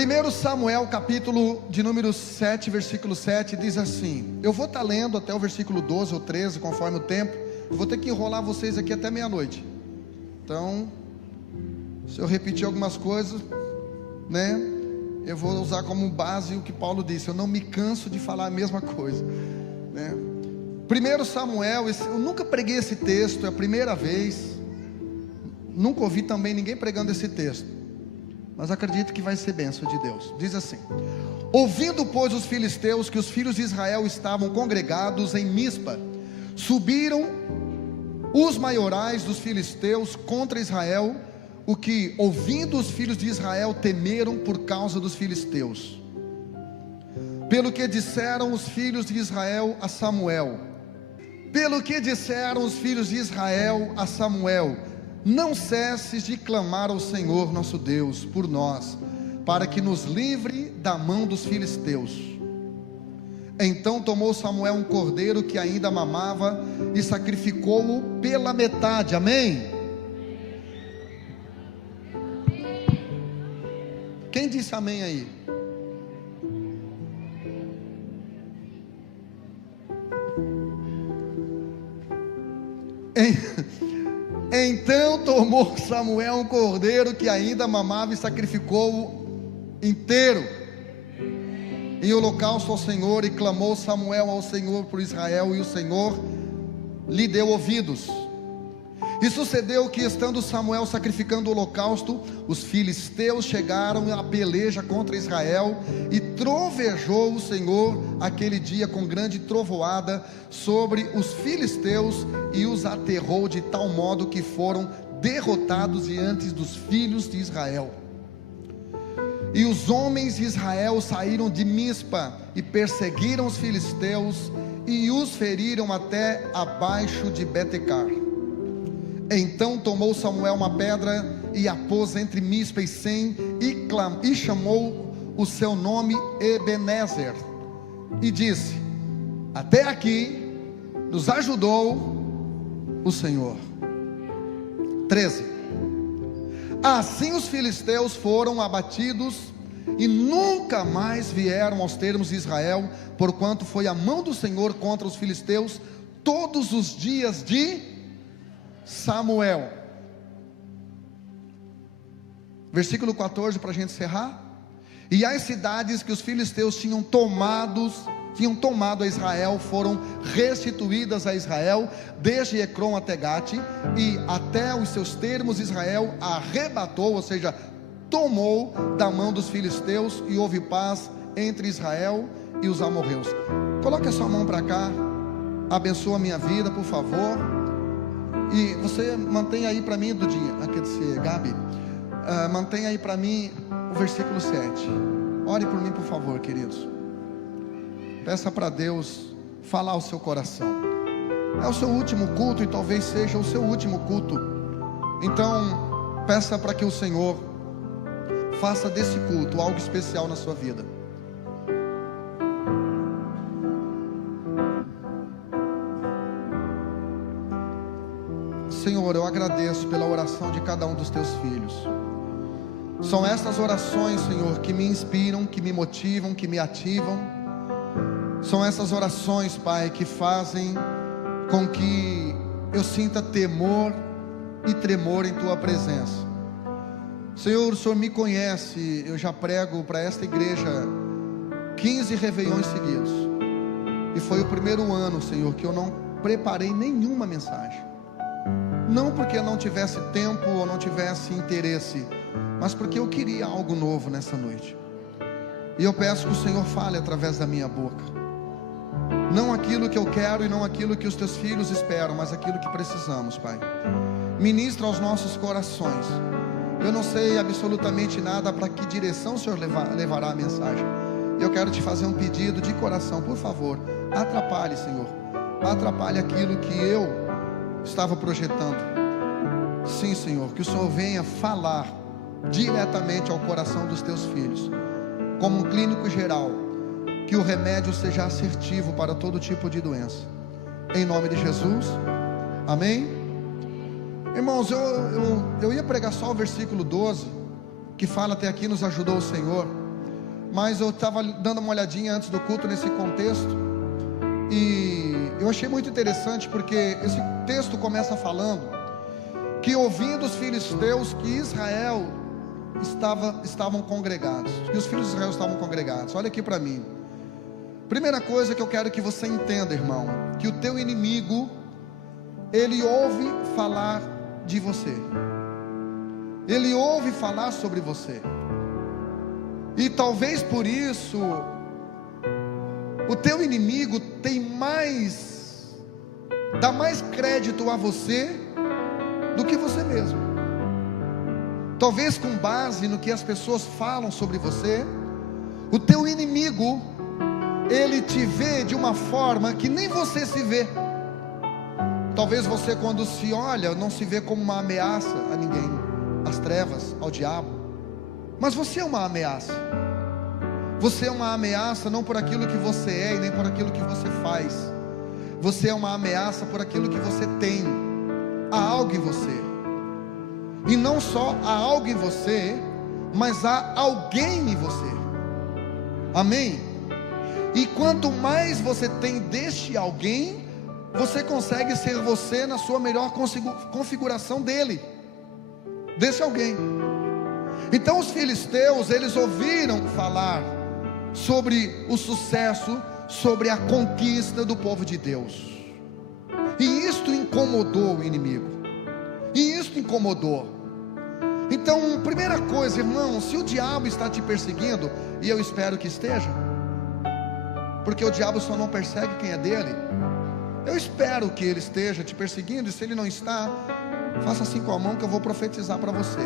1 Samuel, capítulo de número 7, versículo 7, diz assim. Eu vou estar lendo até o versículo 12 ou 13, conforme o tempo. Eu vou ter que enrolar vocês aqui até meia-noite. Então, se eu repetir algumas coisas, né, eu vou usar como base o que Paulo disse. Eu não me canso de falar a mesma coisa, né? 1 Samuel, eu nunca preguei esse texto, é a primeira vez. Nunca ouvi também ninguém pregando esse texto, mas acredito que vai ser bênção de Deus. Diz assim: ouvindo pois os filisteus que os filhos de Israel estavam congregados em Mispa, subiram os maiorais dos filisteus contra Israel, o que ouvindo os filhos de Israel temeram por causa dos filisteus. Pelo que disseram os filhos de Israel a Samuel, não cesses de clamar ao Senhor nosso Deus por nós, para que nos livre da mão dos filisteus. Então tomou Samuel um cordeiro que ainda mamava e sacrificou-o pela metade. Amém? Quem disse amém aí? Então tomou Samuel um cordeiro que ainda mamava e sacrificou-o inteiro em holocausto ao Senhor, e clamou Samuel ao Senhor por Israel, e o Senhor lhe deu ouvidos. E sucedeu que, estando Samuel sacrificando o holocausto, os filisteus chegaram à peleja contra Israel, e trovejou o Senhor aquele dia com grande trovoada sobre os filisteus, e os aterrou de tal modo que foram derrotados diante dos filhos de Israel. E os homens de Israel saíram de Mispa e perseguiram os filisteus, e os feriram até abaixo de Betecar. Então tomou Samuel uma pedra e a pôs entre Mispa e Sem, e chamou o seu nome Ebenezer, e disse: até aqui nos ajudou o Senhor. 13. Assim os filisteus foram abatidos e nunca mais vieram aos termos de Israel, porquanto foi a mão do Senhor contra os filisteus todos os dias de Samuel. Versículo 14, para a gente encerrar. E as cidades que os filisteus tinham tomado a Israel foram restituídas a Israel, desde Ecrom até Gate, e até os seus termos Israel arrebatou, ou seja, tomou da mão dos filisteus, e houve paz entre Israel e os amorreus. Coloque a sua mão para cá, abençoa a minha vida, por favor. E você mantém aí para mim, Dudinha, quer dizer, Gabi, mantém aí para mim o versículo 7. Ore por mim, por favor, queridos. Peça para Deus falar ao seu coração. É o seu último culto, e talvez seja o seu último culto. Então, peça para que o Senhor faça desse culto algo especial na sua vida. Senhor, eu agradeço pela oração de cada um dos teus filhos. São estas orações, Senhor, que me inspiram, que me motivam, que me ativam. São essas orações, Pai, que fazem com que eu sinta temor e tremor em tua presença. Senhor, o Senhor me conhece. Eu já prego para esta igreja 15 réveillões seguidos, e foi o primeiro ano, Senhor, que eu não preparei nenhuma mensagem. Não porque não tivesse tempo ou não tivesse interesse, mas porque eu queria algo novo nessa noite. E eu peço que o Senhor fale através da minha boca. Não aquilo que eu quero e não aquilo que os teus filhos esperam, mas aquilo que precisamos, Pai. Ministra aos nossos corações. Eu não sei absolutamente nada para que direção o Senhor levará a mensagem. Eu quero te fazer um pedido de coração, por favor. Atrapalhe, Senhor. Atrapalhe aquilo que eu estava projetando. Sim, Senhor, que o Senhor venha falar diretamente ao coração dos teus filhos, como um clínico geral, que o remédio seja assertivo para todo tipo de doença, em nome de Jesus, amém? Irmãos, eu ia pregar só o versículo 12, que fala: até aqui nos ajudou o Senhor, mas eu estava dando uma olhadinha antes do culto nesse contexto, e eu achei muito interessante, porque esse texto começa falando que, ouvindo os filisteus que Israel estavam congregados, que os filhos de Israel estavam congregados. Olha aqui para mim. Primeira coisa que eu quero que você entenda, irmão, que o teu inimigo, ele ouve falar de você, ele ouve falar sobre você, e talvez por isso o teu inimigo dá mais crédito a você do que você mesmo. Talvez com base no que as pessoas falam sobre você, o teu inimigo, ele te vê de uma forma que nem você se vê. Talvez você, quando se olha, não se vê como uma ameaça a ninguém, às trevas, ao diabo, mas você é uma ameaça. Você é uma ameaça não por aquilo que você é e nem por aquilo que você faz. Você é uma ameaça por aquilo que você tem. Há algo em você, e não só há algo em você, mas há alguém em você. Amém? E quanto mais você tem deste alguém, você consegue ser você na sua melhor configuração dele, desse alguém. Então os filisteus, eles ouviram falar sobre o sucesso, sobre a conquista do povo de Deus, e isto incomodou o inimigo, e isto incomodou. Então, primeira coisa, irmão, se o diabo está te perseguindo, e eu espero que esteja, porque o diabo só não persegue quem é dele, eu espero que ele esteja te perseguindo, e se ele não está, faça assim com a mão que eu vou profetizar para você: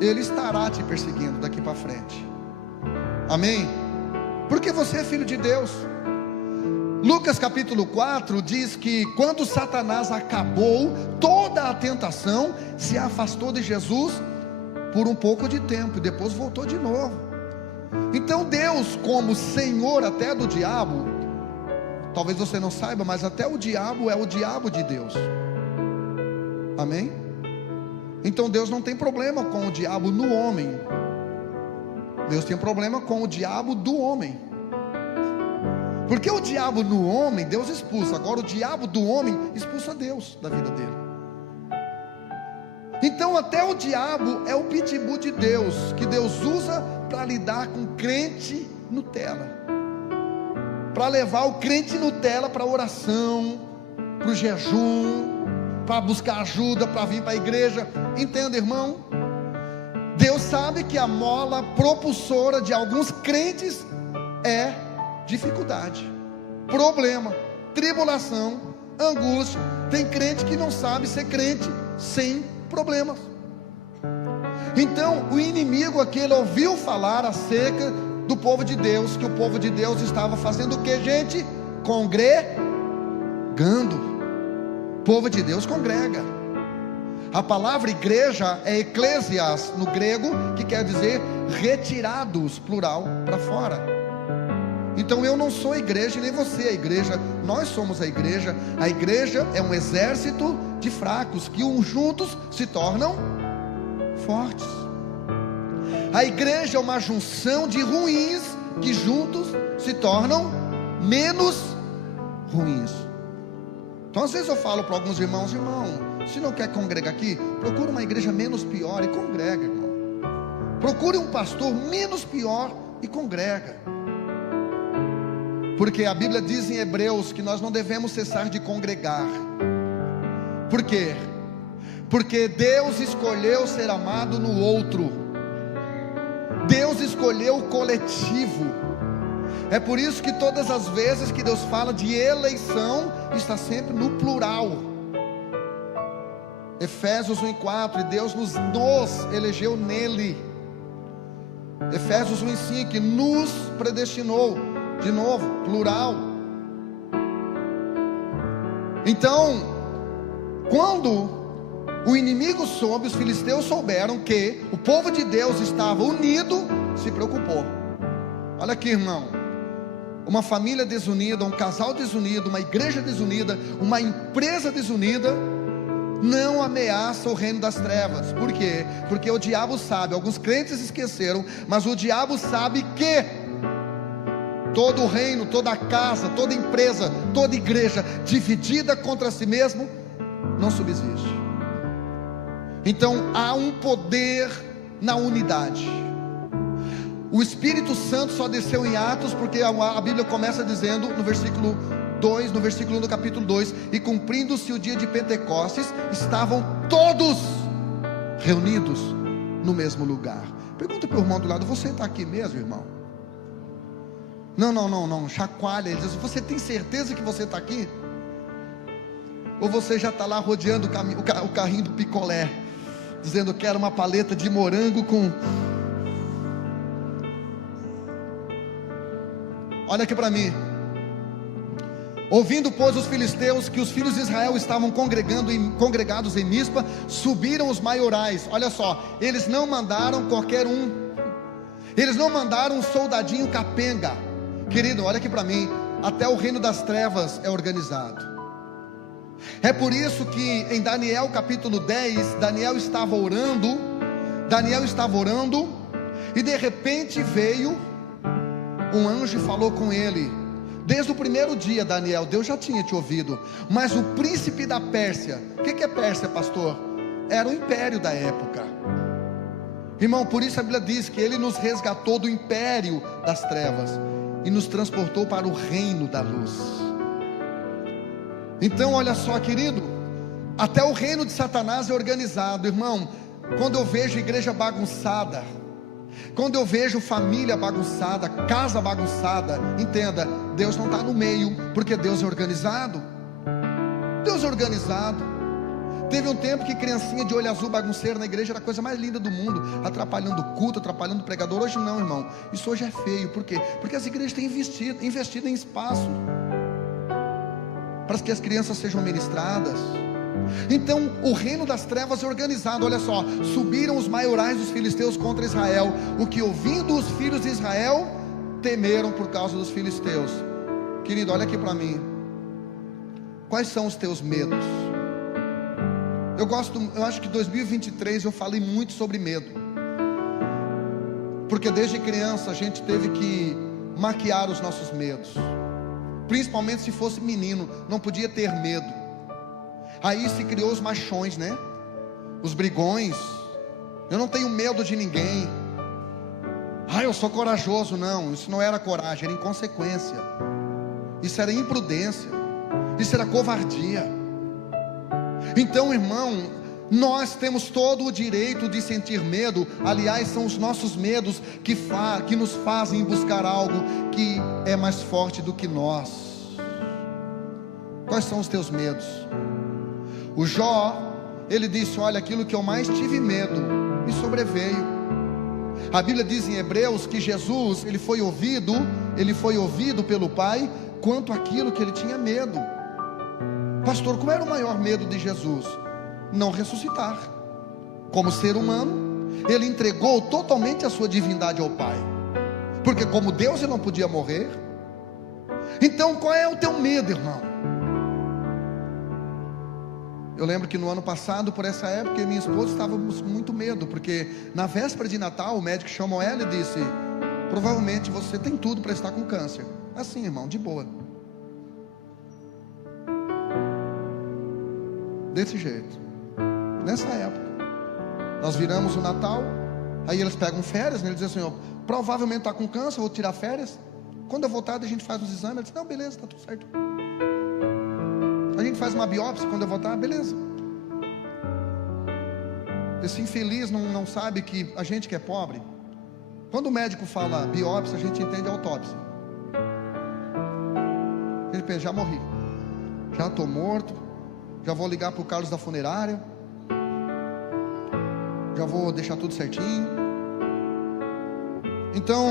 ele estará te perseguindo daqui para frente. Amém? Porque você é filho de Deus. Lucas capítulo 4 diz que quando Satanás acabou toda a tentação, se afastou de Jesus por um pouco de tempo, e depois voltou de novo. Então Deus, como Senhor até do diabo, talvez você não saiba, mas até o diabo é o diabo de Deus. Amém? Então Deus não tem problema com o diabo no homem, Deus tem problema com o diabo do homem. Porque o diabo no homem, Deus expulsa. Agora o diabo do homem expulsa Deus da vida dele. Então até o diabo é o pitbull de Deus, que Deus usa para lidar com crente Nutella, para levar o crente Nutella para a oração, para o jejum, para buscar ajuda, para vir para a igreja. Entenda, irmão? Deus sabe que a mola propulsora de alguns crentes é dificuldade, problema, tribulação, angústia. Tem crente que não sabe ser crente sem problemas. Então o inimigo aqui, ele ouviu falar acerca do povo de Deus, que o povo de Deus estava fazendo o que, gente? Congregando. O povo de Deus congrega. A palavra igreja é eclésias no grego, que quer dizer retirados, plural, para fora. Então eu não sou a igreja, nem você é a igreja, nós somos a igreja. A igreja é um exército de fracos, que uns juntos se tornam fortes. A igreja é uma junção de ruins, que juntos se tornam menos ruins. Então às vezes eu falo para alguns irmãos: irmão, se não quer congregar aqui, procure uma igreja menos pior e congrega, irmão. Procure um pastor menos pior e congrega. Porque a Bíblia diz em Hebreus que nós não devemos cessar de congregar. Por quê? Porque Deus escolheu ser amado no outro. Deus escolheu o coletivo. É por isso que todas as vezes que Deus fala de eleição, está sempre no plural. Efésios 1:4, e Deus nos elegeu nele. Efésios 1:5, que nos predestinou. De novo, plural. Então, quando o inimigo soube, os filisteus souberam que o povo de Deus estava unido, se preocupou. Olha aqui, irmão, uma família desunida, um casal desunido, uma igreja desunida, uma empresa desunida, não ameaça o reino das trevas. Por quê? Porque o diabo sabe, alguns crentes esqueceram, mas o diabo sabe que todo reino, toda casa, toda empresa, toda igreja dividida contra si mesmo não subsiste. Então há um poder na unidade. O Espírito Santo só desceu em Atos porque a Bíblia começa dizendo no versículo 2, no versículo 1 do capítulo 2: e cumprindo-se o dia de Pentecostes, estavam todos reunidos no mesmo lugar. Pergunta para o irmão do lado: você está aqui mesmo, irmão? Não, chacoalha. Ele diz: você tem certeza que você está aqui? Ou você já está lá rodeando o carrinho do picolé, dizendo: quero uma paleta de morango com... Olha aqui para mim. Ouvindo, pois, os filisteus que os filhos de Israel estavam congregados em Mispa, subiram os maiorais. Olha só, eles não mandaram qualquer um, eles não mandaram um soldadinho capenga. Querido, olha aqui para mim, até o reino das trevas é organizado. É por isso que em Daniel capítulo 10, Daniel estava orando, e de repente veio um anjo e falou com ele. Desde o primeiro dia, Daniel, Deus já tinha te ouvido, mas o príncipe da Pérsia, o que é Pérsia, pastor? Era o império da época, irmão. Por isso a Bíblia diz que ele nos resgatou do império das trevas e nos transportou para o reino da luz. Então olha só, querido, até o reino de Satanás é organizado, irmão. Quando eu vejo igreja bagunçada, quando eu vejo família bagunçada, casa bagunçada, entenda, Deus não está no meio, porque Deus é organizado. Deus é organizado. Teve um tempo que criancinha de olho azul bagunceira na igreja era a coisa mais linda do mundo, atrapalhando o culto, atrapalhando o pregador. Hoje não, irmão, isso hoje é feio. Por quê? Porque as igrejas têm investido em espaço para que as crianças sejam ministradas. Então o reino das trevas é organizado. Olha só, subiram os maiorais dos filisteus contra Israel, o que ouvindo os filhos de Israel, temeram por causa dos filisteus. Querido, olha aqui para mim. Quais são os teus medos? Eu acho que 2023 eu falei muito sobre medo, porque desde criança a gente teve que maquiar os nossos medos. Principalmente se fosse menino, não podia ter medo. Aí se criou os machões, né? Os brigões. Eu não tenho medo de ninguém. Eu sou corajoso. Não, isso não era coragem, era inconsequência. Isso era imprudência. Isso era covardia. Então, irmão, nós temos todo o direito de sentir medo. Aliás, são os nossos medos que nos fazem buscar algo que é mais forte do que nós. Quais são os teus medos? O Jó, ele disse: olha, aquilo que eu mais tive medo me sobreveio. A Bíblia diz em Hebreus que Jesus, ele foi ouvido pelo Pai quanto aquilo que ele tinha medo. Pastor, qual era o maior medo de Jesus? Não ressuscitar. Como ser humano, ele entregou totalmente a sua divindade ao Pai, porque como Deus ele não podia morrer. Então qual é o teu medo, irmão? Eu lembro que no ano passado, por essa época, eu e minha esposa estávamos com muito medo, porque na véspera de Natal, o médico chamou ela e disse: provavelmente você tem tudo para estar com câncer. Assim, irmão, de boa. Desse jeito. Nessa época, nós viramos o Natal, aí eles pegam férias, né? Eles dizem assim: provavelmente está com câncer, vou tirar férias. Quando eu voltar, a gente faz os exames. Ele disse: não, beleza, está tudo certo. A gente faz uma biópsia, quando eu voltar, beleza. Esse infeliz não sabe que a gente que é pobre, quando o médico fala biópsia, a gente entende autópsia. Ele pensa: já morri, já estou morto, já vou ligar para o Carlos da funerária, já vou deixar tudo certinho. Então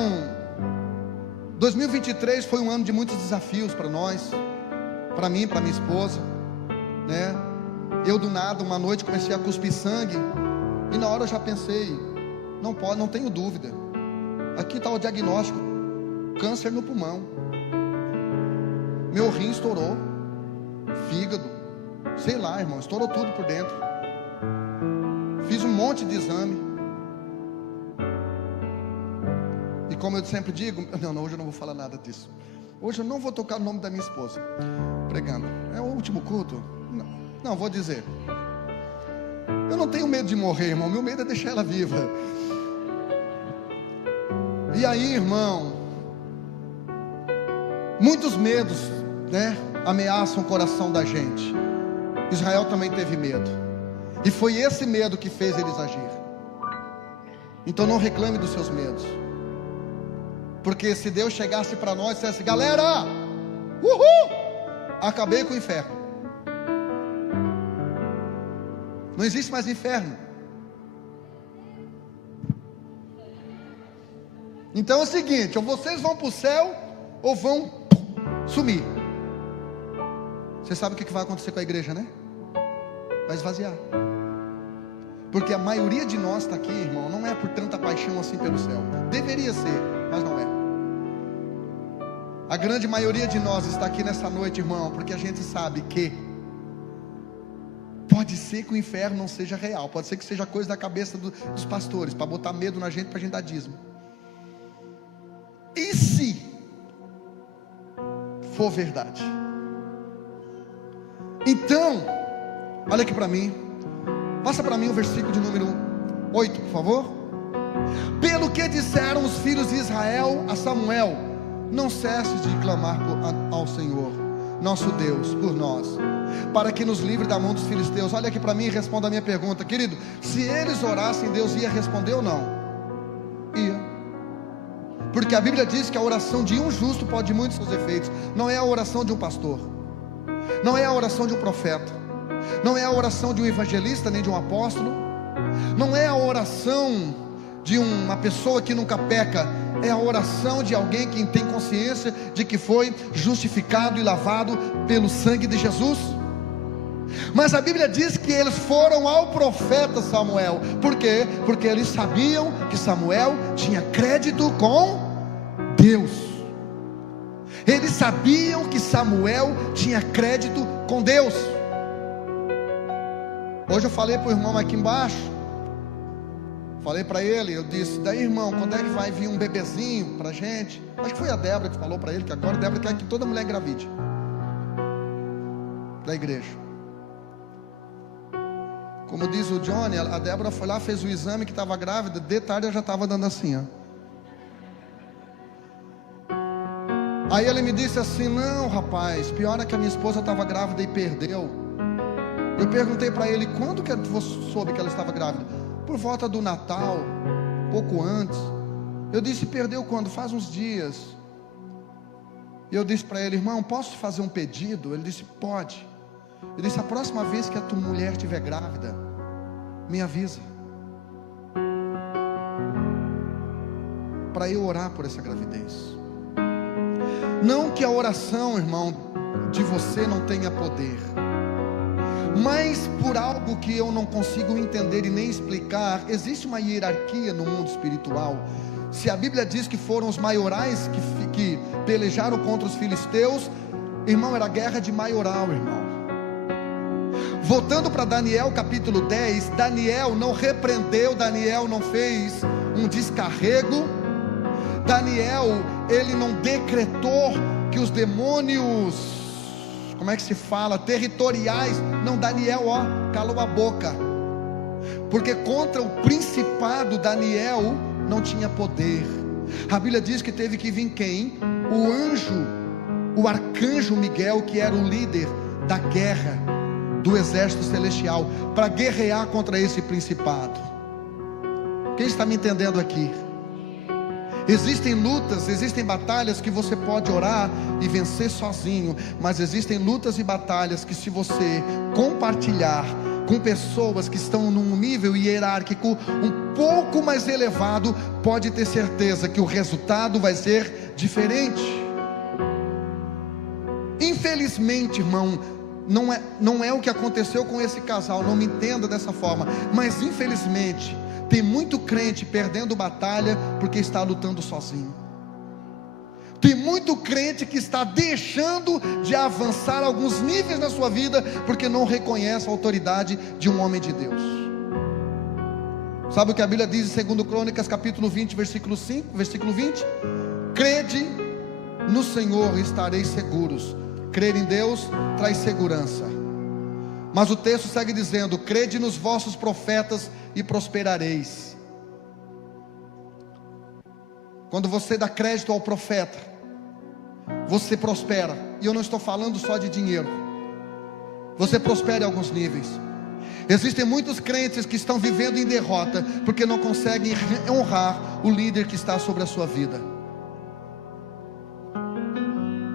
2023 foi um ano de muitos desafios para nós, para mim, para minha esposa, né? Eu do nada, uma noite comecei a cuspir sangue, e na hora eu já pensei: não pode, não tenho dúvida, aqui está o diagnóstico, câncer no pulmão. Meu rim estourou, fígado, Sei lá, irmão, estourou tudo por dentro. Fiz um monte de exame. E como eu sempre digo, não, hoje eu não vou falar nada disso. Hoje eu não vou tocar o nome da minha esposa pregando. É o último culto? Não, vou dizer. Eu não tenho medo de morrer, irmão. Meu medo é deixar ela viva. E aí, irmão, muitos medos, né, ameaçam o coração da gente. Israel também teve medo. E foi esse medo que fez eles agir. Então não reclame dos seus medos. Porque se Deus chegasse para nós e dissesse: galera, uhul, acabei com o inferno. Não existe mais inferno. Então é o seguinte: ou vocês vão para o céu, ou vão sumir. Você sabe o que vai acontecer com a igreja, né? Vai esvaziar. Porque a maioria de nós está aqui, irmão, não é por tanta paixão assim pelo céu. Deveria ser, mas não é. A grande maioria de nós está aqui nessa noite, irmão, porque a gente sabe que pode ser que o inferno não seja real. Pode ser que seja coisa da cabeça dos pastores, para botar medo na gente, para a gente dar dízimo. E se for verdade? Então, olha aqui para mim. Passa para mim o versículo de número 8, por favor. Pelo que disseram os filhos de Israel a Samuel: não cesse de clamar ao Senhor, nosso Deus, por nós, para que nos livre da mão dos filisteus. Olha aqui para mim e responda a minha pergunta, querido. Se eles orassem, Deus ia responder ou não? Ia. Porque a Bíblia diz que a oração de um justo pode muitos seus efeitos. Não é a oração de um pastor, não é a oração de um profeta, não é a oração de um evangelista, nem de um apóstolo, não é a oração de uma pessoa que nunca peca. É a oração de alguém que tem consciência de que foi justificado e lavado pelo sangue de Jesus. Mas a Bíblia diz que eles foram ao profeta Samuel. Por quê? Porque eles sabiam que Samuel tinha crédito com Deus. Eles sabiam que Samuel tinha crédito com Deus. Hoje eu falei para o irmão aqui embaixo, falei para ele, eu disse: daí, irmão, quando é que vai vir um bebezinho para a gente? Acho que foi a Débora que falou para ele, que agora a Débora quer que toda mulher engravide da igreja. Como diz o Johnny, a Débora foi lá, fez o exame que estava grávida, de tarde ela já estava dando assim, ó. Aí ele me disse assim: não, rapaz, pior é que a minha esposa estava grávida e perdeu. Eu perguntei para ele: quando que você soube que ela estava grávida? Por volta do Natal, pouco antes. Eu disse: perdeu quando? Faz uns dias. E eu disse para ele: irmão, posso fazer um pedido? Ele disse: pode. Eu disse: a próxima vez que a tua mulher estiver grávida, me avisa, para eu orar por essa gravidez. Não que a oração, irmão, de você não tenha poder, mas por algo que eu não consigo entender e nem explicar, existe uma hierarquia no mundo espiritual. Se a Bíblia diz que foram os maiorais que pelejaram contra os filisteus, irmão, era guerra de maioral, irmão. Voltando para Daniel capítulo 10, Daniel não repreendeu, Daniel não fez um descarrego, Daniel, ele não decretou que os demônios, como é que se fala, territoriais, não, Daniel, ó, calou a boca, porque contra o principado Daniel não tinha poder. A Bíblia diz que teve que vir quem? O anjo, o arcanjo Miguel, que era o líder da guerra do exército celestial, para guerrear contra esse principado. Quem está me entendendo aqui? Existem lutas, existem batalhas que você pode orar e vencer sozinho, mas existem lutas e batalhas que, se você compartilhar com pessoas que estão num nível hierárquico um pouco mais elevado, pode ter certeza que o resultado vai ser diferente. Infelizmente, irmão, não é o que aconteceu com esse casal, não me entenda dessa forma, mas infelizmente tem muito crente perdendo batalha porque está lutando sozinho. Tem muito crente que está deixando de avançar alguns níveis na sua vida, porque não reconhece a autoridade de um homem de Deus. Sabe o que a Bíblia diz em 2 Crônicas capítulo 20, versículo 5, versículo 20? Crede no Senhor e estareis seguros. Crer em Deus traz segurança. Mas o texto segue dizendo: crede nos vossos profetas e prosperareis. Quando você dá crédito ao profeta, você prospera. E eu não estou falando só de dinheiro. Você prospera em alguns níveis. Existem muitos crentes que estão vivendo em derrota, porque não conseguem honrar o líder que está sobre a sua vida.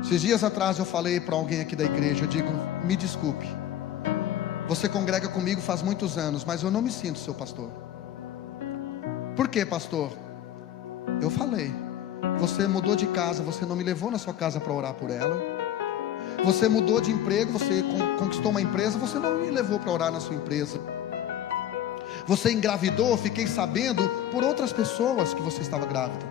Esses dias atrás eu falei para alguém aqui da igreja, eu digo: me desculpe, você congrega comigo faz muitos anos, mas eu não me sinto seu pastor. Por quê, pastor? Eu falei: você mudou de casa, você não me levou na sua casa para orar por ela. Você mudou de emprego, você conquistou uma empresa, você não me levou para orar na sua empresa. Você engravidou, eu fiquei sabendo por outras pessoas que você estava grávida.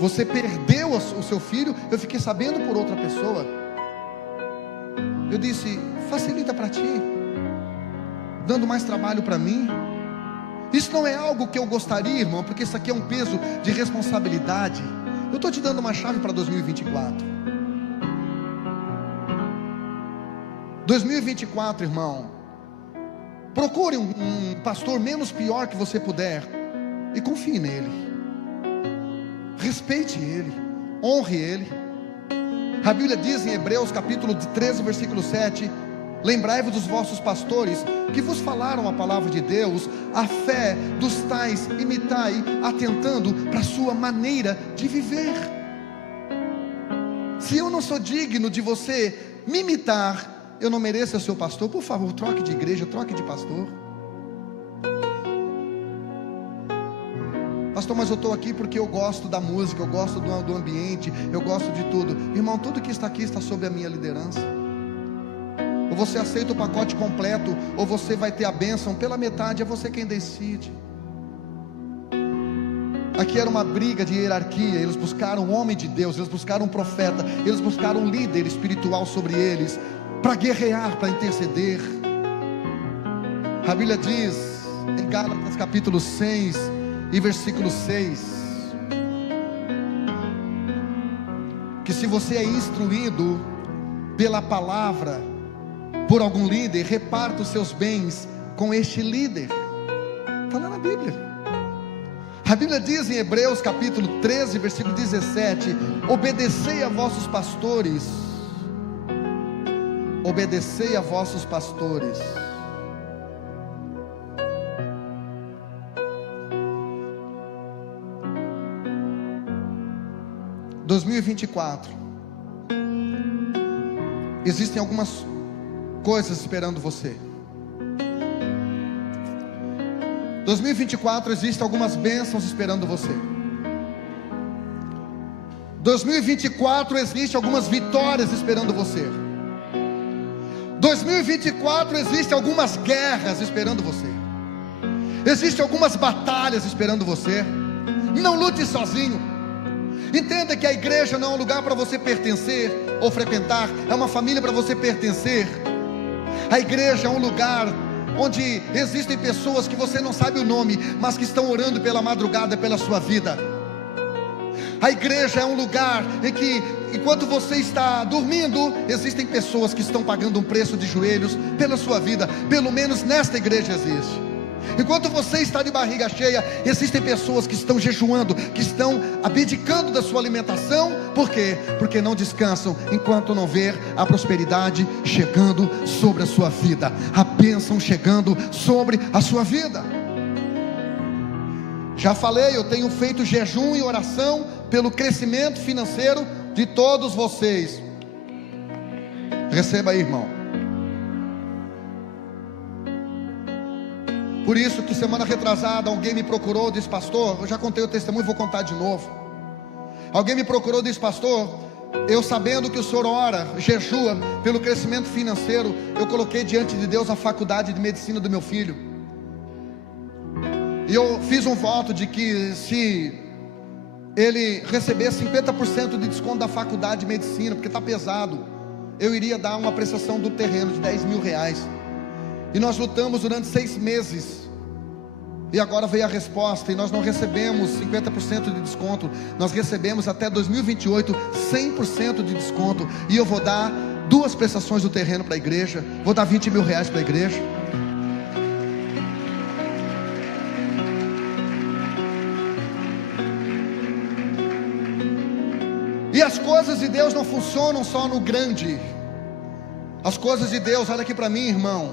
Você perdeu o seu filho, eu fiquei sabendo por outra pessoa. Eu disse: facilita para ti, dando mais trabalho para mim. Isso não é algo que eu gostaria, irmão, porque isso aqui é um peso de responsabilidade. Eu estou te dando uma chave para 2024. 2024, irmão, procure um pastor menos pior que você puder e confie nele. Respeite ele, honre ele. A Bíblia diz em Hebreus capítulo 13, versículo 7: lembrai-vos dos vossos pastores que vos falaram a palavra de Deus, a fé dos tais imitai, atentando para a sua maneira de viver. Se eu não sou digno de você me imitar, eu não mereço ser seu pastor. Por favor, troque de igreja, troque de pastor. Pastor, mas eu estou aqui porque eu gosto da música, eu gosto do ambiente, eu gosto de tudo. Irmão, tudo que está aqui está sob a minha liderança. Ou você aceita o pacote completo, ou você vai ter a bênção pela metade. É você quem decide. Aqui era uma briga de hierarquia. Eles buscaram um homem de Deus, eles buscaram um profeta, eles buscaram um líder espiritual sobre eles, para guerrear, para interceder. A Bíblia diz em Gálatas capítulo 6 e versículo 6, que se você é instruído pela palavra por algum líder, reparta os seus bens com este líder. Está lá na Bíblia. A Bíblia diz em Hebreus capítulo 13, versículo 17: obedecei a vossos pastores. Obedecei a vossos pastores. Em 2024, existem algumas coisas esperando você. 2024 existem algumas bênçãos esperando você. 2024 existem algumas vitórias esperando você. 2024 existem algumas guerras esperando você. Existem algumas batalhas esperando você. Não lute sozinho. Entenda que a igreja não é um lugar para você pertencer ou frequentar, é uma família para você pertencer. A igreja é um lugar onde existem pessoas que você não sabe o nome, mas que estão orando pela madrugada pela sua vida. A igreja é um lugar em que, enquanto você está dormindo, existem pessoas que estão pagando um preço de joelhos pela sua vida. Pelo menos nesta igreja existe. Enquanto você está de barriga cheia, existem pessoas que estão jejuando, que estão abdicando da sua alimentação. Por quê? Porque não descansam enquanto não ver a prosperidade chegando sobre a sua vida, a bênção chegando sobre a sua vida. Já falei, eu tenho feito jejum e oração pelo crescimento financeiro de todos vocês. Receba aí, irmão. Por isso que semana retrasada alguém me procurou, disse: pastor, eu já contei o testemunho, vou contar de novo. Alguém me procurou, disse: pastor, eu sabendo que o senhor ora, jejua pelo crescimento financeiro, eu coloquei diante de Deus a faculdade de medicina do meu filho. E eu fiz um voto de que se ele receber 50% de desconto da faculdade de medicina, porque está pesado, eu iria dar uma prestação do terreno de 10 mil reais. E nós lutamos durante 6 meses. E agora veio a resposta, e nós não recebemos 50% de desconto, nós recebemos até 2028 100% de desconto. E eu vou dar 2 prestações do terreno para a igreja, vou dar 20 mil reais para a igreja. E as coisas de Deus não funcionam só no grande. As coisas de Deus, olha aqui para mim, irmão,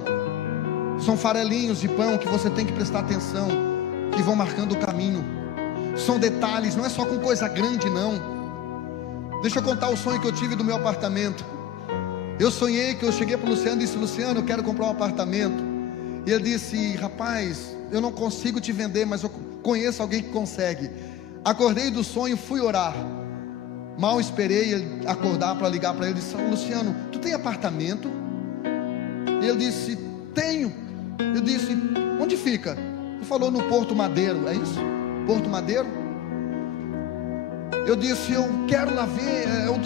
são farelinhos de pão que você tem que prestar atenção, que vão marcando o caminho. São detalhes, não é só com coisa grande não. Deixa eu contar o sonho que eu tive do meu apartamento. Eu sonhei que eu cheguei para o Luciano e disse: Luciano, eu quero comprar um apartamento. E ele disse: rapaz, eu não consigo te vender, mas eu conheço alguém que consegue. Acordei do sonho, fui orar. Mal esperei ele acordar para ligar para ele. Disse: Luciano, tu tem apartamento? E ele disse: tenho. Eu disse: onde fica? Ele falou: no Porto Madeiro. É isso? Porto Madeiro? Eu disse: eu quero lá ver. É o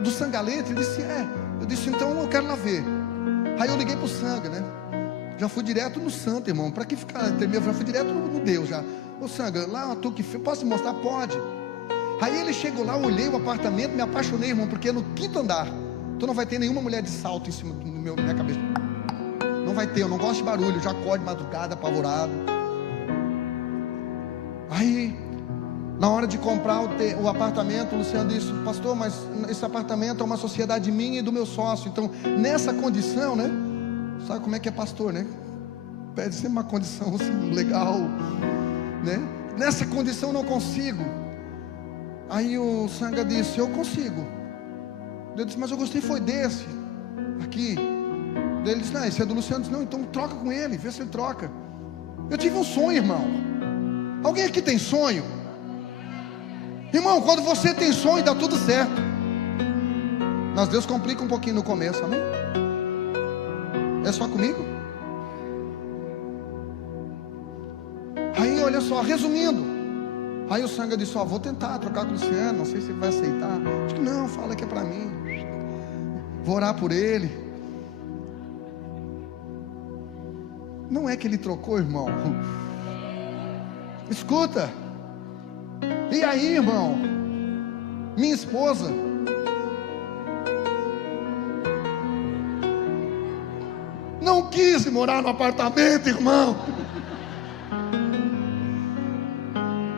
do Sangalete? Ele disse: é. Eu disse: então eu quero lá ver. Aí eu liguei para o Sanga, né? Já fui direto no santo, irmão. Para que ficar terminando? Já fui direto no Deus já. Ô Sanga, lá tu que fez, posso te mostrar? Pode. Aí ele chegou lá, olhei o apartamento, me apaixonei, irmão, porque é no 5º andar. Tu não vai ter nenhuma mulher de salto em cima da minha cabeça. Não vai ter, eu não gosto de barulho, eu já acordo de madrugada, apavorado. Aí, na hora de comprar o apartamento, o Luciano disse: pastor, mas esse apartamento é uma sociedade minha e do meu sócio. Então, nessa condição, né? Sabe como é que é pastor, né? Pede sempre uma condição assim, legal, né? Nessa condição eu não consigo. Aí o Sanga disse: eu consigo. Eu disse: mas eu gostei foi desse aqui. Ele disse: não, esse é do Luciano. Eu disse: não, então troca com ele, vê se ele troca. Eu tive um sonho, irmão. Alguém aqui tem sonho? Irmão, quando você tem sonho, dá tudo certo. Mas Deus complica um pouquinho no começo, amém? É só comigo? Aí olha só, resumindo, aí o Sanga disse: ó, vou tentar trocar com o Luciano, não sei se ele vai aceitar. Eu disse: não, fala que é para mim. Vou orar por ele. Não é que ele trocou, irmão. Escuta. E aí, irmão, minha esposa não quis morar no apartamento, irmão.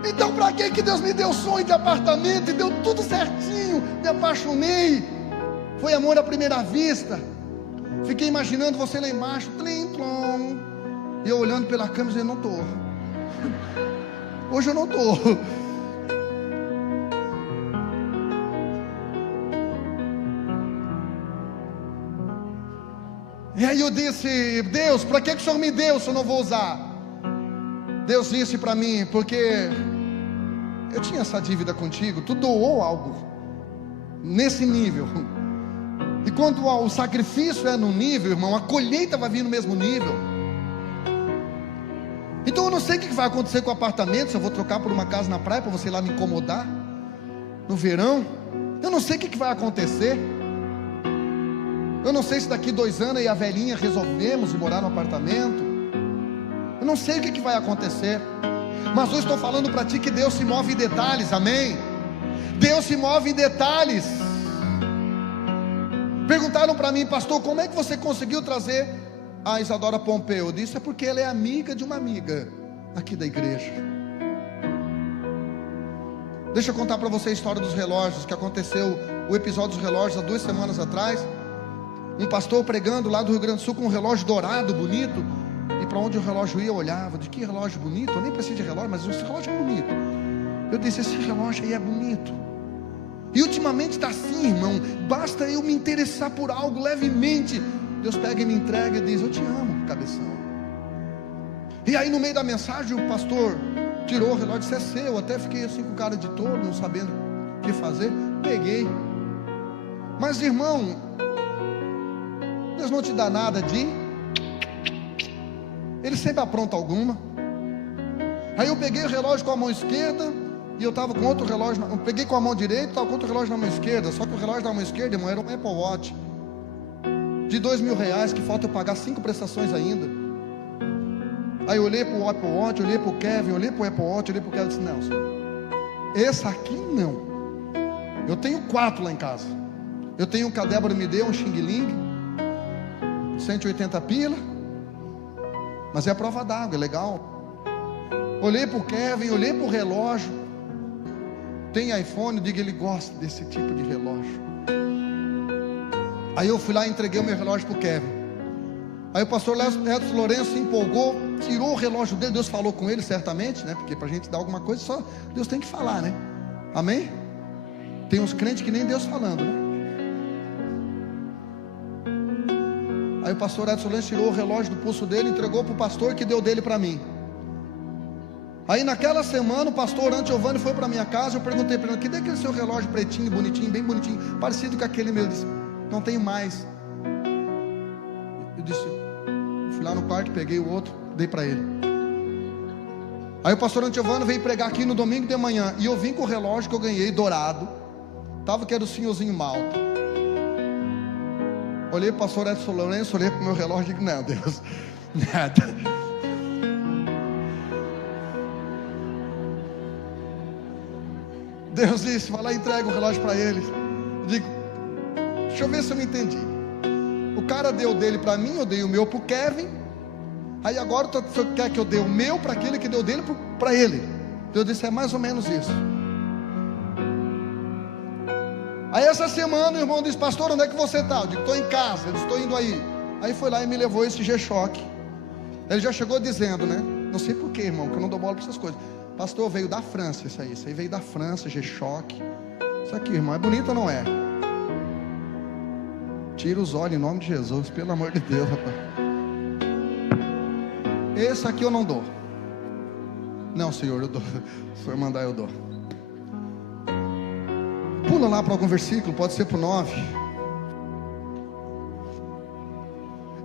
Então para que Deus me deu sonho de apartamento e deu tudo certinho? Me apaixonei. Foi amor à primeira vista. Fiquei imaginando você lá embaixo, tlim, tlom, e eu olhando pela câmera e dizendo: não estou. Hoje eu não estou. E aí eu disse: Deus, para que o Senhor me deu se eu não vou usar? Deus disse para mim: porque eu tinha essa dívida contigo, tu doou algo nesse nível. E quando o sacrifício é no nível, irmão, a colheita vai vir no mesmo nível. Então eu não sei o que vai acontecer com o apartamento, se eu vou trocar por uma casa na praia para você ir lá me incomodar no verão. Eu não sei o que vai acontecer. Eu não sei se daqui 2 anos eu e a velhinha resolvemos morar no apartamento. Eu não sei o que vai acontecer. Mas eu estou falando para ti que Deus se move em detalhes, amém? Deus se move em detalhes. Perguntaram para mim: pastor, como é que você conseguiu trazer a Isadora Pompeu? Eu disse: é porque ela é amiga de uma amiga aqui da igreja. Deixa eu contar para você a história dos relógios, que aconteceu, o episódio dos relógios há 2 semanas atrás. Um pastor pregando lá do Rio Grande do Sul com um relógio dourado, bonito. E para onde o relógio ia, eu olhava: de que relógio bonito? Eu nem preciso de relógio, mas esse relógio é bonito. Eu disse: esse relógio aí é bonito. E ultimamente está assim, irmão. Basta eu me interessar por algo levemente, Deus pega e me entrega e diz: eu te amo, cabeção. E aí no meio da mensagem o pastor tirou o relógio e disse: é seu. Eu até fiquei assim com cara de tolo, não sabendo o que fazer. Peguei. Mas irmão, Deus não te dá nada de... Ele sempre apronta alguma. Aí eu peguei o relógio com a mão esquerda, E eu estava com outro relógio, eu peguei com a mão direita, estava com outro relógio na mão esquerda. Só que o relógio da mão esquerda, irmão, era um Apple Watch de R$2.000, que falta eu pagar 5 prestações ainda. Aí eu olhei para o Apple Watch, olhei para o Kevin, olhei para o Apple Watch, olhei para o Kevin e disse: não, senhor, esse aqui não. Eu tenho 4 lá em casa. Eu tenho um que a Débora me deu, um Xing Ling, 180 pila, mas é a prova d'água, é legal. Olhei para o Kevin, olhei para o relógio. Tem iPhone, eu digo, ele gosta desse tipo de relógio. Aí eu fui lá e entreguei o meu relógio para o Kevin. Aí o pastor Edson Lourenço se empolgou, tirou o relógio dele. Deus falou com ele certamente, né? Porque para a gente dar alguma coisa, só Deus tem que falar, né? Amém? Tem uns crentes que nem Deus falando, né? Aí o pastor Edson Lourenço tirou o relógio do pulso dele, entregou para o pastor, que deu dele para mim. Aí naquela semana o pastor Orlando Giovanni foi para minha casa. Eu perguntei para ele: que é aquele seu relógio pretinho, bonitinho, bem bonitinho, parecido com aquele meu? Ele disse: não tenho mais. Eu disse, fui lá no quarto, peguei o outro, dei para ele. Aí o pastor Orlando Giovanni veio pregar aqui no domingo de manhã, e eu vim com o relógio que eu ganhei, dourado. Estava que era o senhorzinho Malta. Olhei para o pastor Edson Lourenço, olhei para o meu relógio e digo: não, Deus, nada. Deus disse: vai lá e entrega o relógio para ele. Eu digo: deixa eu ver se eu me entendi. O cara deu dele para mim, eu dei o meu para o Kevin. Aí agora o senhor quer que eu dê o meu para aquele que deu dele para ele. Deus disse: é mais ou menos isso. Aí essa semana o irmão disse: pastor, onde é que você está? Eu digo: estou em casa. Ele disse: estou indo aí. Aí foi lá e me levou esse G-Shock. Ele já chegou dizendo, né? Não sei porquê, irmão, que eu não dou bola para essas coisas. Pastor, veio da França isso aí. Isso aí veio da França, G-Shock. Isso aqui, irmão, é bonito ou não é? Tira os olhos em nome de Jesus, pelo amor de Deus, rapaz. Esse aqui eu não dou. Não, senhor, eu dou. Se o senhor mandar, eu dou. Pula lá para algum versículo, pode ser para o 9.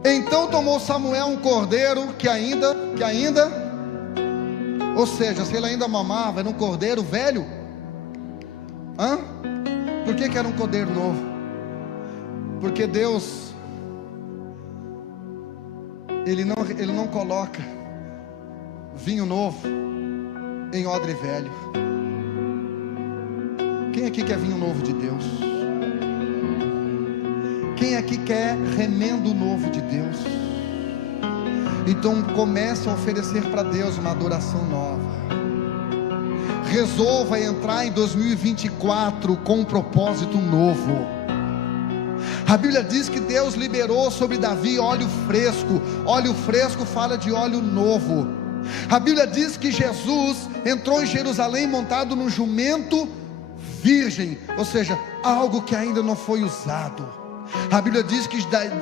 Então tomou Samuel um cordeiro que ainda, ou seja, se ele ainda mamava, era um cordeiro velho. Por que era um cordeiro novo? Porque Deus, Ele não coloca vinho novo em odre velho. Quem aqui quer vinho novo de Deus? Quem aqui quer remendo novo de Deus? Então comece a oferecer para Deus uma adoração nova. Resolva entrar em 2024 com um propósito novo. A Bíblia diz que Deus liberou sobre Davi óleo fresco. Óleo fresco fala de óleo novo. A Bíblia diz que Jesus entrou em Jerusalém montado num jumento virgem, ou seja, algo que ainda não foi usado. A Bíblia diz que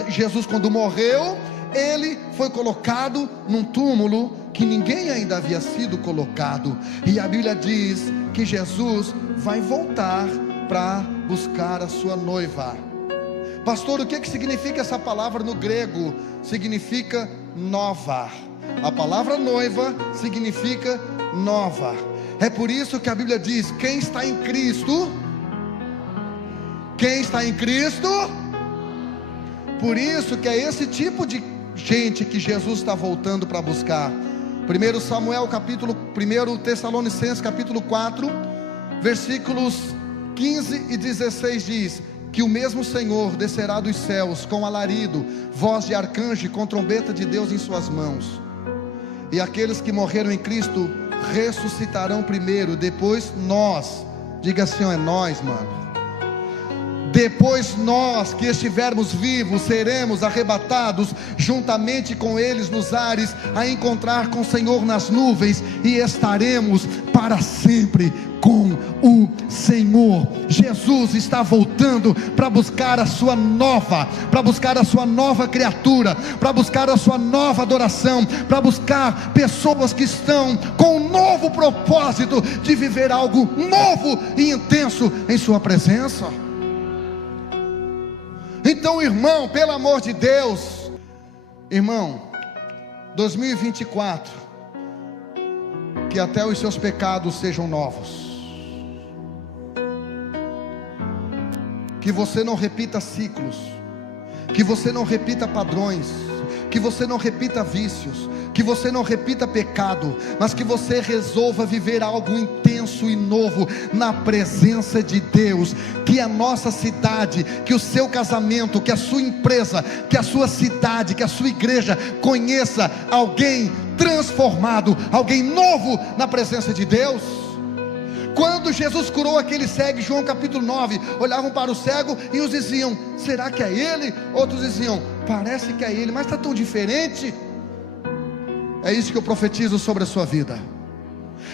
Jesus, quando morreu, ele foi colocado num túmulo que ninguém ainda havia sido colocado. E a Bíblia diz que Jesus vai voltar para buscar a sua noiva. Pastor, o que significa essa palavra no grego? Significa nova. A palavra noiva significa nova. É por isso que a Bíblia diz: quem está em Cristo, por isso que é esse tipo de gente que Jesus está voltando para buscar. 1 Samuel capítulo 1 Tessalonicenses capítulo 4 versículos 15 e 16 diz que o mesmo Senhor descerá dos céus com alarido, voz de arcanjo e com trombeta de Deus em suas mãos, e aqueles que morreram em Cristo ressuscitarão primeiro, depois nós, diga assim, é nós, mano. Depois nós que estivermos vivos seremos arrebatados juntamente com eles nos ares, a encontrar com o Senhor nas nuvens, e estaremos para sempre com o Senhor. Jesus está voltando para buscar a sua nova, para buscar a sua nova criatura, para buscar a sua nova adoração, para buscar pessoas que estão com um novo propósito de viver algo novo e intenso em sua presença. Então, irmão, pelo amor de Deus, irmão, 2024, que até os seus pecados sejam novos. que você não repita ciclos, que você não repita padrões, que você não repita vícios, que você não repita pecado, mas que você resolva viver algo intenso e novo na presença de Deus. Que a nossa cidade, que o seu casamento, que a sua empresa, que a sua cidade, que a sua igreja conheça alguém transformado, alguém novo na presença de Deus. Quando Jesus curou aquele cego, João capítulo 9, olhavam para o cego e uns diziam: será que é ele? Outros diziam: parece que é ele, mas está tão diferente. É isso que eu profetizo sobre a sua vida.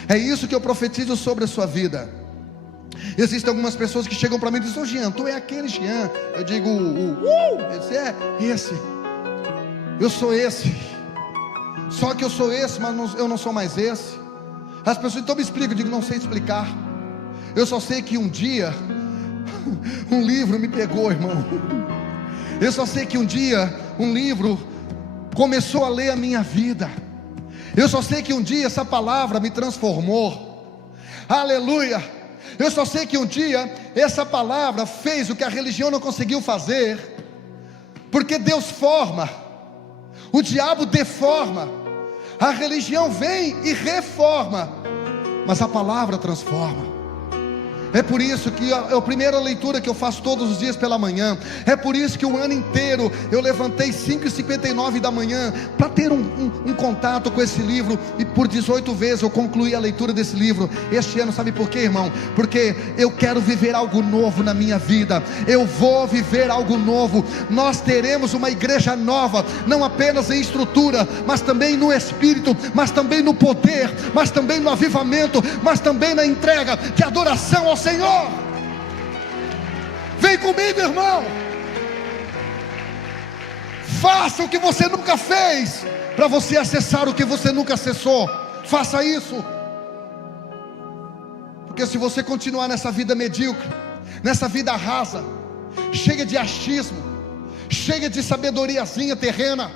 É isso que eu profetizo sobre a sua vida. Existem algumas pessoas que chegam para mim e dizem: ô Jean, tu é aquele Jean. Eu digo: esse é esse. Eu sou esse. Só que eu sou esse, mas eu não sou mais esse. As pessoas então me explicam, eu digo: não sei explicar. Eu só sei que um dia um livro me pegou, irmão. Eu só sei que um dia um livro começou a ler a minha vida. Eu só sei que um dia essa palavra me transformou. Aleluia. Eu só sei que um dia essa palavra fez o que a religião não conseguiu fazer. Porque Deus forma, o diabo deforma, a religião vem e reforma, mas a palavra transforma. É por isso que é a primeira leitura que eu faço todos os dias pela manhã. É por isso que o ano inteiro eu levantei 5h59 da manhã para ter um contato com esse livro. E por 18 vezes eu concluí a leitura desse livro este ano. Sabe por quê, irmão? Porque eu quero viver algo novo na minha vida. Eu vou viver algo novo. Nós teremos uma igreja nova, não apenas em estrutura, mas também no espírito, mas também no poder, mas também no avivamento, mas também na entrega de adoração ao Senhor. Vem comigo, irmão. Faça o que você nunca fez, para você acessar o que você nunca acessou. Faça isso. Porque se você continuar nessa vida medíocre, nessa vida rasa, chega de achismo, chega de sabedoriazinha terrena,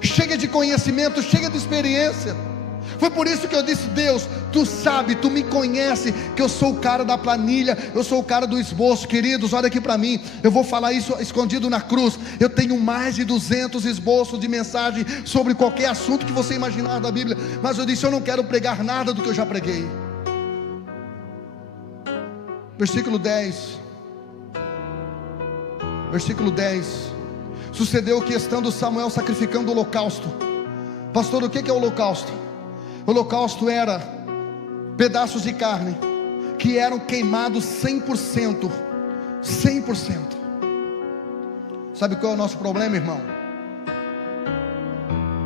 chega de conhecimento, chega de experiência. Foi por isso que eu disse: Deus, tu sabe, tu me conhece, que eu sou o cara da planilha, eu sou o cara do esboço. Queridos, olha aqui para mim, eu vou falar isso escondido na cruz. Eu tenho mais de 200 esboços de mensagem sobre qualquer assunto que você imaginar da Bíblia, mas eu disse: eu não quero pregar nada do que eu já preguei. Versículo 10. Versículo 10. Sucedeu que, estando Samuel sacrificando o holocausto. Pastor, o que é o holocausto? O holocausto era pedaços de carne que eram queimados 100%. 100%. Sabe qual é o nosso problema, irmão?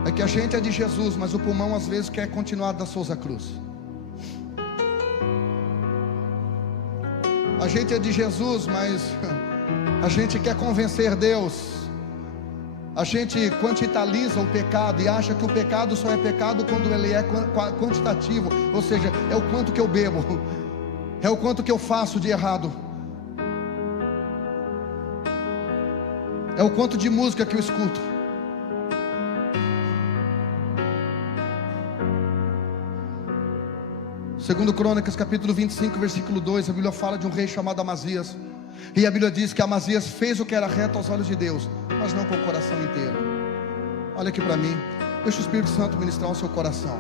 É que a gente é de Jesus, mas o pulmão às vezes quer continuar da Souza Cruz. A gente é de Jesus, mas a gente quer convencer Deus. A gente quantitaliza o pecado e acha que o pecado só é pecado quando ele é quantitativo, ou seja, é o quanto que eu bebo, é o quanto que eu faço de errado, é o quanto de música que eu escuto. Segundo Crônicas capítulo 25 versículo 2, a Bíblia fala de um rei chamado Amazias. E a Bíblia diz que Amazias fez o que era reto aos olhos de Deus, mas não com o coração inteiro. Olha aqui para mim, deixa o Espírito Santo ministrar o seu coração.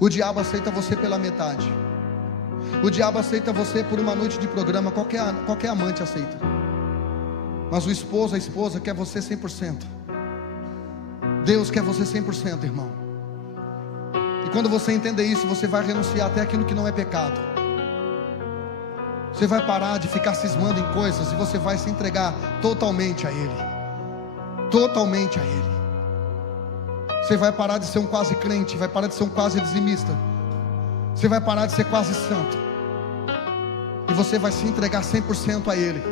O diabo aceita você pela metade. O diabo aceita você por uma noite de programa. Qualquer amante aceita. Mas o esposo, a esposa quer você 100%. Deus quer você 100%, irmão. E quando você entender isso, você vai renunciar até aquilo que não é pecado. Você vai parar de ficar cismando em coisas e você vai se entregar totalmente a Ele. Totalmente a Ele. Você vai parar de ser um quase crente, vai parar de ser um quase dizimista. Você vai parar de ser quase santo. E você vai se entregar 100% a Ele.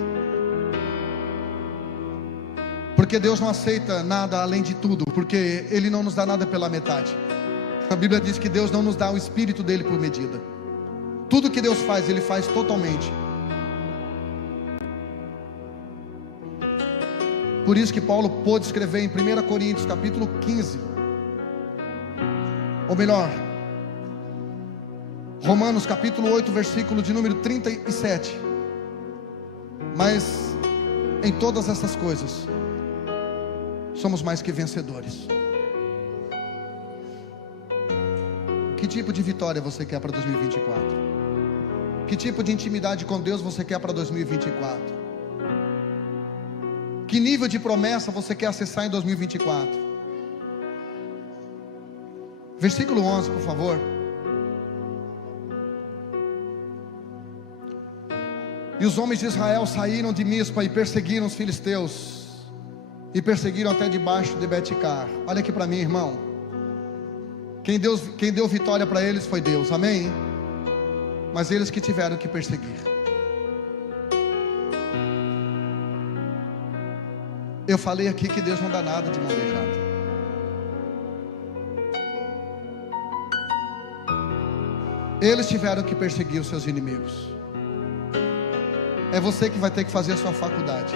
Porque Deus não aceita nada além de tudo, porque Ele não nos dá nada pela metade. A Bíblia diz que Deus não nos dá o Espírito dEle por medida. Tudo que Deus faz, Ele faz totalmente. Por isso que Paulo pôde escrever em 1 Coríntios capítulo 15, ou melhor, Romanos capítulo 8 versículo de número 37. Mas em todas essas coisas somos mais que vencedores. Que tipo de vitória você quer para 2024? Que tipo de intimidade com Deus você quer para 2024? Que nível de promessa você quer acessar em 2024? Versículo 11, por favor. E os homens de Israel saíram de Mispa e perseguiram os filisteus, e perseguiram até debaixo de Betcar. Olha aqui para mim, irmão. Quem deu vitória para eles foi Deus, amém? Mas eles que tiveram que perseguir. Eu falei aqui que Deus não dá nada de mão beijada. Eles tiveram que perseguir os seus inimigos. É você que vai ter que fazer a sua faculdade.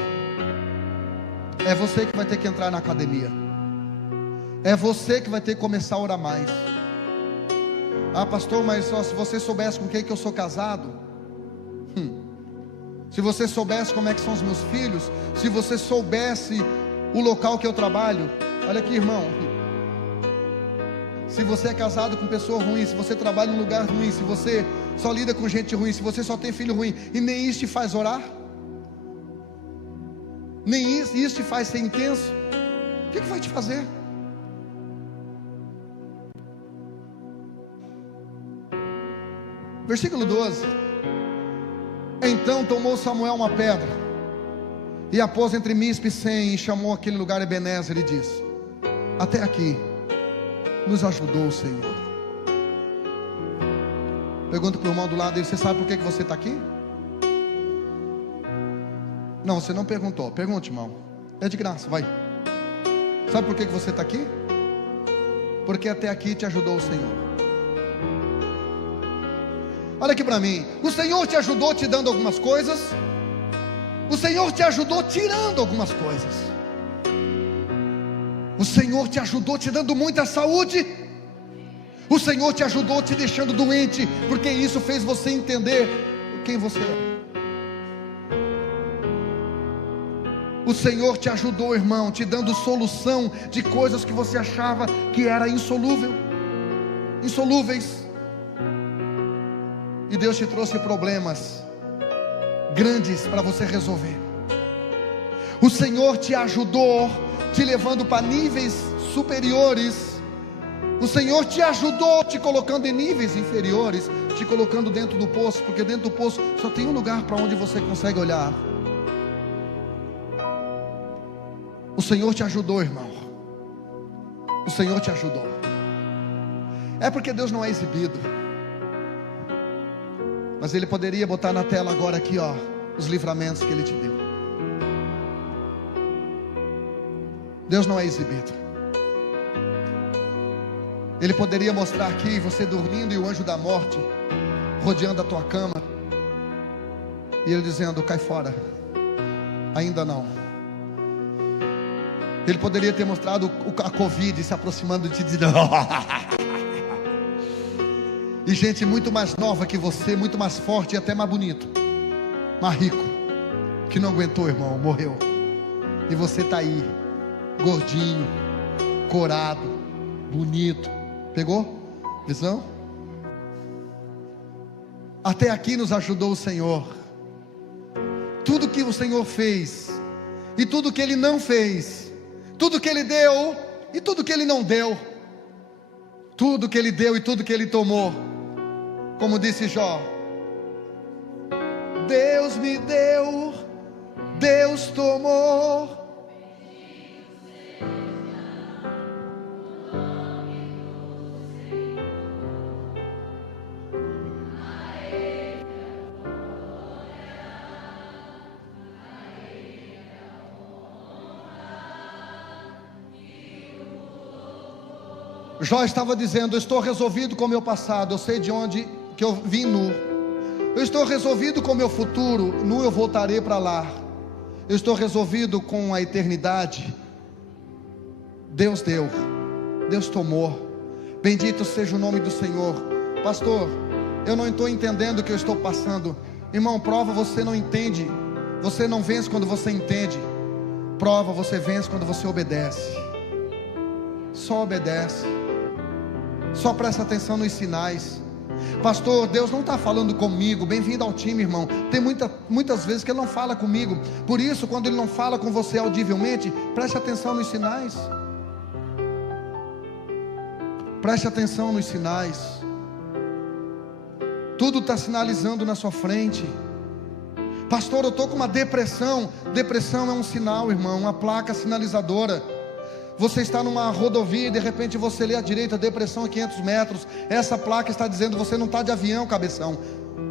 É você que vai ter que entrar na academia. É você que vai ter que começar a orar mais. Ah, pastor, mas só se você soubesse com quem que eu sou casado. Se você soubesse como é que são os meus filhos. Se você soubesse o local que eu trabalho. Olha aqui, irmão. Se você é casado com pessoa ruim, se você trabalha em um lugar ruim, se você só lida com gente ruim, se você só tem filho ruim, e nem isso te faz orar, nem isso te faz ser intenso, o que vai te fazer? Versículo 12. Então tomou Samuel uma pedra e a pôs entre Mispa e Sem, e chamou aquele lugar Ebenezer, e disse: até aqui nos ajudou o Senhor. Pergunta para o irmão do lado dele: você sabe por que você está aqui? Não, você não perguntou. Pergunte, irmão. É de graça, vai. Sabe por que você está aqui? Porque até aqui te ajudou o Senhor. Olha aqui para mim. O Senhor te ajudou te dando algumas coisas. O Senhor te ajudou tirando algumas coisas. O Senhor te ajudou te dando muita saúde. O Senhor te ajudou te deixando doente, porque isso fez você entender quem você é. O Senhor te ajudou, irmão, te dando solução de coisas que você achava que era insolúveis. E Deus te trouxe problemas grandes para você resolver. O Senhor te ajudou, te levando para níveis superiores. O Senhor te ajudou, te colocando em níveis inferiores, te colocando dentro do poço, porque dentro do poço só tem um lugar para onde você consegue olhar. O Senhor te ajudou, irmão. O Senhor te ajudou. É porque Deus não é exibido, mas Ele poderia botar na tela agora aqui, ó, os livramentos que Ele te deu. Deus não é exibido. Ele poderia mostrar aqui você dormindo e o anjo da morte rodeando a tua cama, e Ele dizendo: cai fora, ainda não. Ele poderia ter mostrado a Covid se aproximando de ti, dizendo e gente muito mais nova que você, muito mais forte e até mais bonito, mais rico, que não aguentou, irmão, morreu. E você está aí, gordinho, corado, bonito. Pegou? Visão? Até aqui nos ajudou o Senhor. Tudo que o Senhor fez, e tudo que Ele não fez, tudo que Ele deu, e tudo que Ele não deu, tudo que Ele deu e tudo que Ele tomou. Como disse Jó: Deus me deu, Deus tomou. Jó estava dizendo: eu estou resolvido com o meu passado, eu sei de onde que eu vim nu. Eu estou resolvido com o meu futuro, nu eu voltarei para lá. Eu estou resolvido com a eternidade. Deus deu, Deus tomou. Bendito seja o nome do Senhor. Pastor, eu não estou entendendo o que eu estou passando. Irmão, prova você não entende Você não vence quando você entende. Prova, você vence quando você obedece. Só obedece. Só presta atenção nos sinais. Pastor, Deus não está falando comigo. Bem-vindo ao time, irmão. Tem muitas vezes que Ele não fala comigo. Por isso, quando Ele não fala com você audivelmente, preste atenção nos sinais. Preste atenção nos sinais. Tudo está sinalizando na sua frente. Pastor, eu estou com uma depressão. Depressão é um sinal, irmão, uma placa sinalizadora. Você está numa rodovia e de repente você lê à direita, depressão a 500 metros. Essa placa está dizendo, você não está de avião, cabeção.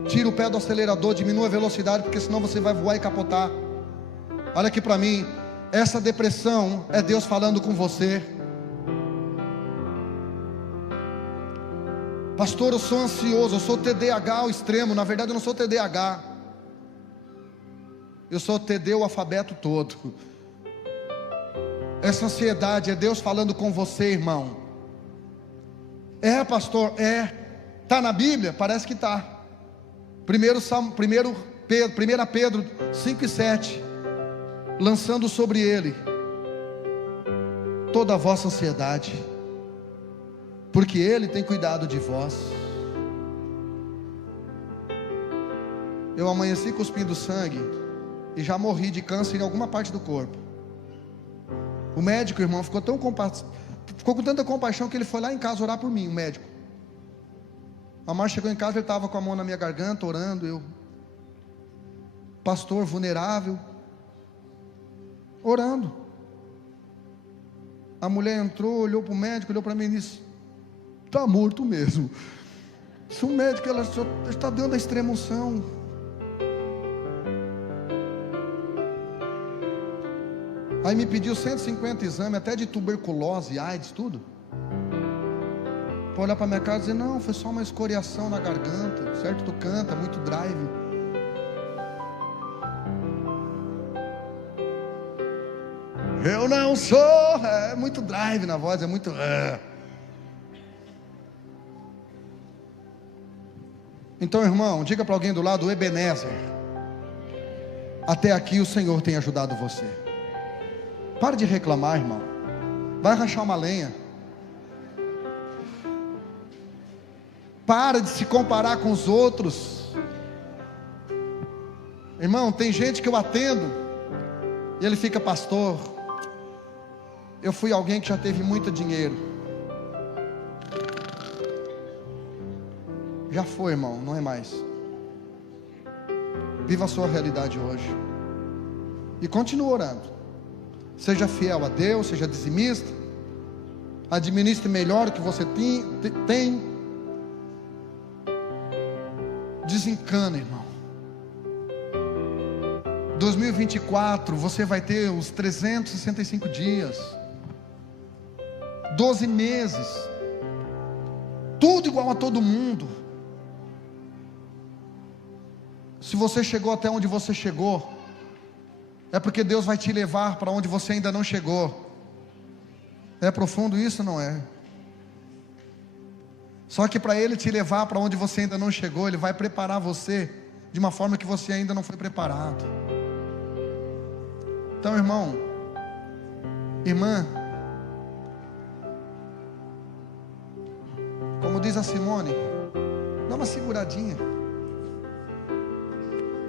Tira o pé do acelerador, diminua a velocidade, porque senão você vai voar e capotar. Olha aqui para mim, essa depressão é Deus falando com você. Pastor, eu sou ansioso, eu sou TDAH ao extremo. Na verdade eu não sou TDAH, eu sou TD o alfabeto todo. Essa ansiedade é Deus falando com você, irmão. É, pastor, é. Está na Bíblia? Parece que está. 1 Pedro 5 e 7. Lançando sobre ele toda a vossa ansiedade, porque Ele tem cuidado de vós. Eu amanheci cuspindo sangue e já morri de câncer em alguma parte do corpo. O médico, irmão, ficou com tanta compaixão que ele foi lá em casa orar por mim, o médico. A Mar chegou em casa, ele estava com a mão na minha garganta, orando. Eu, pastor vulnerável, orando. A mulher entrou, olhou para o médico, olhou para mim e disse: está morto mesmo. Se o médico, ela só está dando a extrema unção. Aí me pediu 150 exames, até de tuberculose, AIDS, tudo. Para olhar para minha cara e dizer: não, foi só uma escoriação na garganta. Certo, tu canta, muito drive. Eu não sou, é muito drive na voz, é muito... Então, irmão, diga para alguém do lado: Ebenezer, até aqui o Senhor tem ajudado você. Para de reclamar, irmão. Vai rachar uma lenha. Para de se comparar com os outros. Irmão, tem gente que eu atendo e ele fica: pastor, eu fui alguém que já teve muito dinheiro. Já foi, irmão, não é mais. Viva a sua realidade hoje e continue orando. Seja fiel a Deus, seja dizimista, administre melhor o que você tem. Desencana, irmão. 2024 você vai ter os 365 dias, 12 meses, tudo igual a todo mundo. Se você chegou até onde você chegou, é porque Deus vai te levar para onde você ainda não chegou. É profundo isso, não é? Só que para Ele te levar para onde você ainda não chegou, Ele vai preparar você de uma forma que você ainda não foi preparado. Então, irmão, irmã, como diz a Simone, dá uma seguradinha.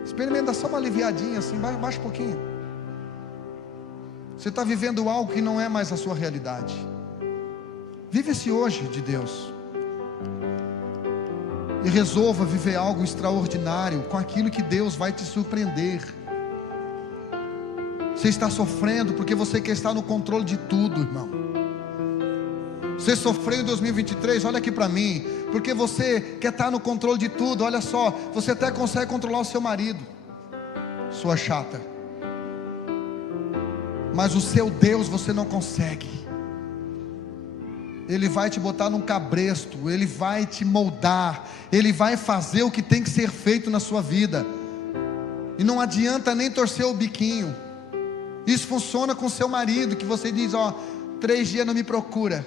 Experimenta só uma aliviadinha assim, baixa um pouquinho. Você está vivendo algo que não é mais a sua realidade. Vive esse hoje de Deus e resolva viver algo extraordinário com aquilo que Deus vai te surpreender. Você está sofrendo porque você quer estar no controle de tudo, irmão. Você sofreu em 2023, olha aqui para mim, porque você quer estar no controle de tudo. Olha só, você até consegue controlar o seu marido, sua chata, mas o seu Deus você não consegue. Ele vai te botar num cabresto, Ele vai te moldar, Ele vai fazer o que tem que ser feito na sua vida. E não adianta nem torcer o biquinho. Isso funciona com seu marido, que você diz: 3 dias não me procura.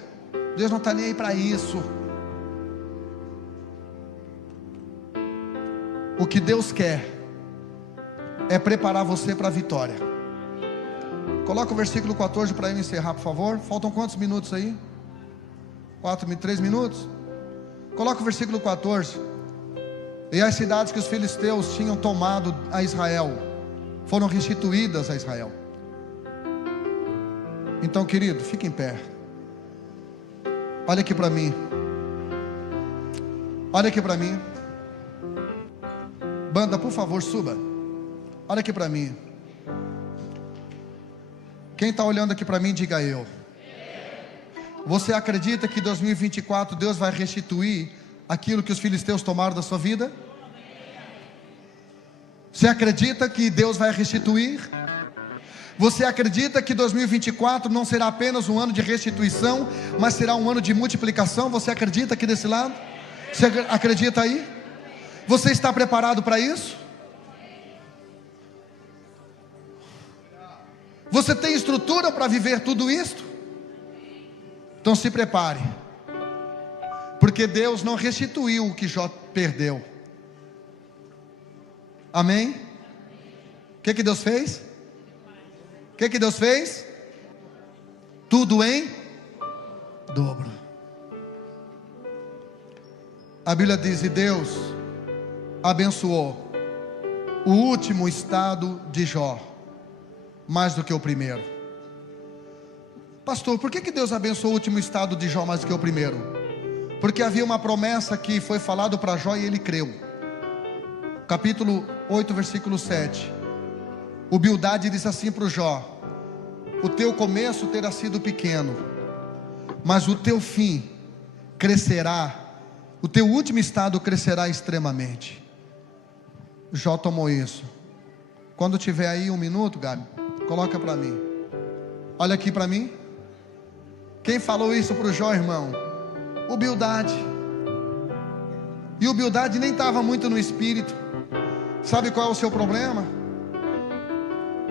Deus não está nem aí para isso. O que Deus quer é preparar você para a vitória. Coloca o versículo 14 para eu encerrar, por favor. Faltam quantos minutos aí? 3 minutos? Coloca o versículo 14. E as cidades que os filisteus tinham tomado a Israel foram restituídas a Israel. Então, querido, fique em pé. Olha aqui para mim. Olha aqui para mim. Banda, por favor, suba. Olha aqui para mim. Quem está olhando aqui para mim, diga eu. Você acredita que em 2024 Deus vai restituir aquilo que os filisteus tomaram da sua vida? Você acredita que Deus vai restituir? Você acredita que 2024 não será apenas um ano de restituição, mas será um ano de multiplicação? Você acredita aqui desse lado? Você acredita aí? Você está preparado para isso? Você tem estrutura para viver tudo isto? Então se prepare, porque Deus não restituiu o que Jó perdeu. Amém? O que Deus fez? O que Deus fez? Tudo em dobro. A Bíblia diz: e Deus abençoou o último estado de Jó mais do que o primeiro. Pastor, por que Deus abençoou o último estado de Jó mais do que o primeiro? Porque havia uma promessa que foi falado para Jó e ele creu. Capítulo 8, versículo 7. O Bildade disse assim para o Jó: o teu começo terá sido pequeno, mas o teu fim crescerá, o teu último estado crescerá extremamente. Jó tomou isso. Quando tiver aí 1 minuto, Gabi, coloca para mim. Olha aqui para mim. Quem falou isso para o Jó, irmão? O Bildade. E o Bildade nem estava muito no espírito. Sabe qual é o seu problema?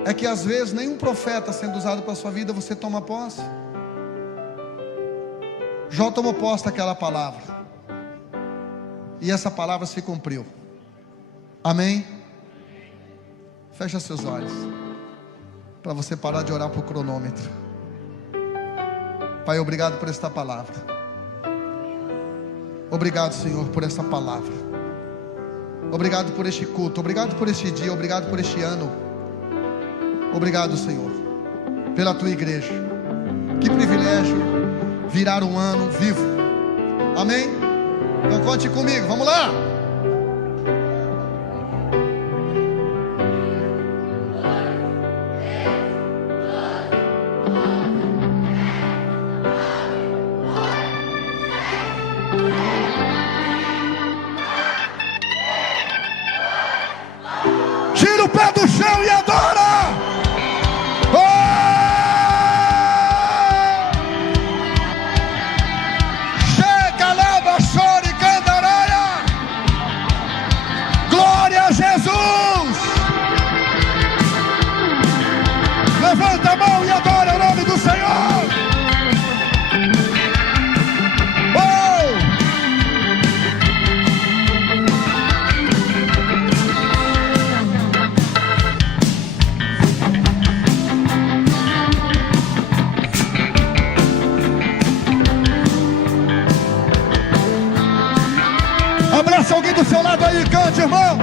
É que às vezes nenhum profeta sendo usado para a sua vida você toma posse. Jó tomou posse daquela palavra, e essa palavra se cumpriu. Amém? Fecha seus olhos, para você parar de orar para o cronômetro. Pai, obrigado por esta palavra. Obrigado, Senhor, por essa palavra. Obrigado por este culto. Obrigado por este dia. Obrigado por este ano. Obrigado, Senhor, pela tua igreja. Que privilégio virar um ano vivo. Amém? Então conte comigo, vamos lá. Tira o pé do chão e adora. Levanta a mão e adora o nome do Senhor. Abraça alguém do seu lado aí, cante, irmão.